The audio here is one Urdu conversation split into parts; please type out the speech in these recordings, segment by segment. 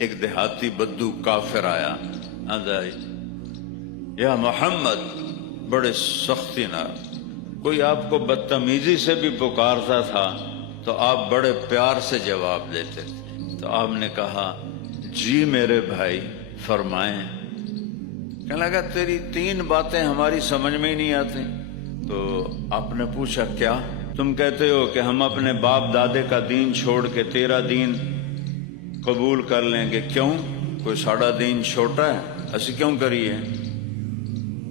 ایک دیہاتی بدو کافر آیا، آندا یا محمد، بڑے سختی نہ، کوئی آپ کو بدتمیزی سے بھی پکارتا تھا تو آپ بڑے پیار سے جواب دیتے تھے۔ تو آپ نے کہا جی میرے بھائی فرمائیں۔ کہنے لگا تیری 3 باتیں ہماری سمجھ میں ہی نہیں آتی۔ تو آپ نے پوچھا کیا؟ تم کہتے ہو کہ ہم اپنے باپ دادے کا دین چھوڑ کے تیرا دین قبول کر لیں گے، کیوں؟ کوئی ساڑا دین چھوٹا ہے، اسی کیوں کریے؟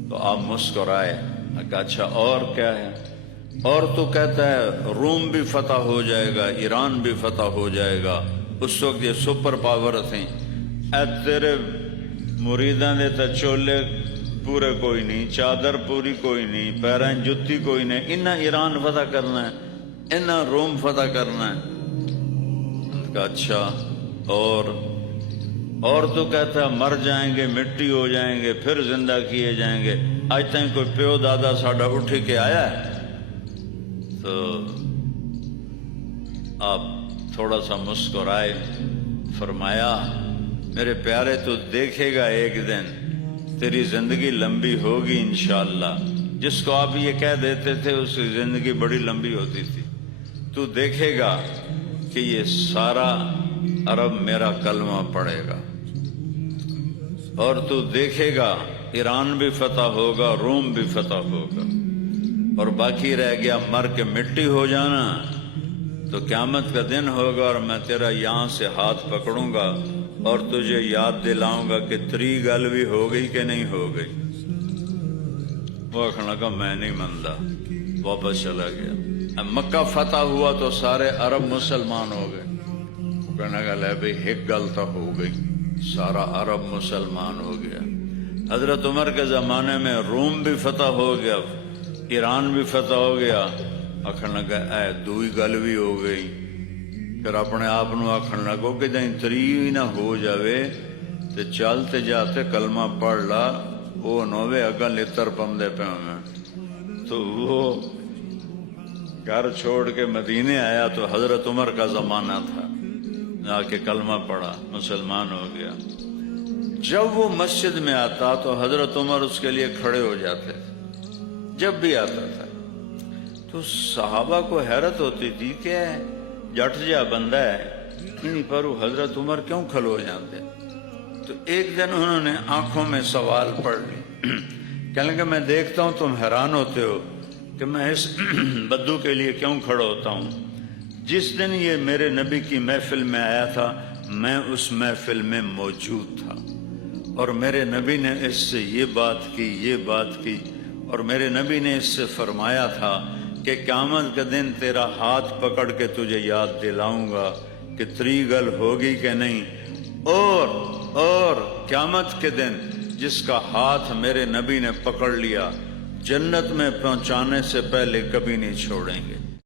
تو آپ مسکرائے، کہا اچھا اور کیا ہے؟ اور تو کہتا ہے روم بھی فتح ہو جائے گا، ایران بھی فتح ہو جائے گا، اس وقت یہ سپر پاور تھیں۔ اے تیرے مریداں دے تے چولے پورے کوئی نہیں، چادر پوری کوئی نہیں، پیراں جتی کوئی نہیں، انہاں ایران فتح کرنا ہے، انہاں روم فتح کرنا ہے۔ کہا اچھا اور تو کہتا ہے مر جائیں گے، مٹی ہو جائیں گے، پھر زندہ کیے جائیں گے، آج تک کوئی پیو دادا ساڈا اٹھ کے آیا ہے؟ تو آپ تھوڑا سا مسکرائے، فرمایا میرے پیارے تو دیکھے گا ایک دن تیری زندگی لمبی ہوگی انشاءاللہ۔ جس کو آپ یہ کہہ دیتے تھے اس کی زندگی بڑی لمبی ہوتی تھی۔ تو دیکھے گا کہ یہ سارا عرب میرا کلمہ پڑھے گا، اور تو دیکھے گا ایران بھی فتح ہوگا، روم بھی فتح ہوگا، اور باقی رہ گیا مر کے مٹی ہو جانا۔ تو قیامت کا دن ہوگا اور میں تیرا یہاں سے ہاتھ پکڑوں گا اور تجھے یاد دلاؤں گا کہ تری گل بھی ہو گئی کہ نہیں ہو گئی۔ وہ آخنے لگا میں نہیں مندا، واپس چلا گیا۔ مکہ فتح ہوا تو سارے عرب مسلمان ہو گئے۔ وہ کہنے لگا لے بھئی ایک گل تو ہو گئی، سارا عرب مسلمان ہو گیا۔ حضرت عمر کے زمانے میں روم بھی فتح ہو گیا، ایران بھی فتح ہو گیا۔ آخر لگا اے دوئی گل بھی ہو گئی۔ پھر اپنے آپ نو آخر لگو کہ جائیں تری نہ ہو جاوے تے چلتے جاتے کلمہ پڑھ لا، وہ نوے اگا لتر پمدے پہ ہمیں۔ تو وہ گھر چھوڑ کے مدینے آیا تو حضرت عمر کا زمانہ تھا، جا کے کلمہ پڑھا، مسلمان ہو گیا۔ جب وہ مسجد میں آتا تو حضرت عمر اس کے لیے کھڑے ہو جاتے تھے، جب بھی آتا تھا۔ تو صحابہ کو حیرت ہوتی تھی کہ جٹ جا بندہ ہے انہی پر وہ حضرت عمر کیوں کھلو جاتے؟ تو ایک دن انہوں نے آنکھوں میں سوال پڑھ لی، کہنے لگے میں دیکھتا ہوں تم حیران ہوتے ہو کہ میں اس بدو کے لیے کیوں کھڑا ہوتا ہوں۔ جس دن یہ میرے نبی کی محفل میں آیا تھا میں اس محفل میں موجود تھا، اور میرے نبی نے اس سے یہ بات کی، اور میرے نبی نے اس سے فرمایا تھا کہ قیامت کے دن تیرا ہاتھ پکڑ کے تجھے یاد دلاؤں گا کہ تری گل ہوگی کہ نہیں، اور قیامت کے دن جس کا ہاتھ میرے نبی نے پکڑ لیا جنت میں پہنچانے سے پہلے کبھی نہیں چھوڑیں گے۔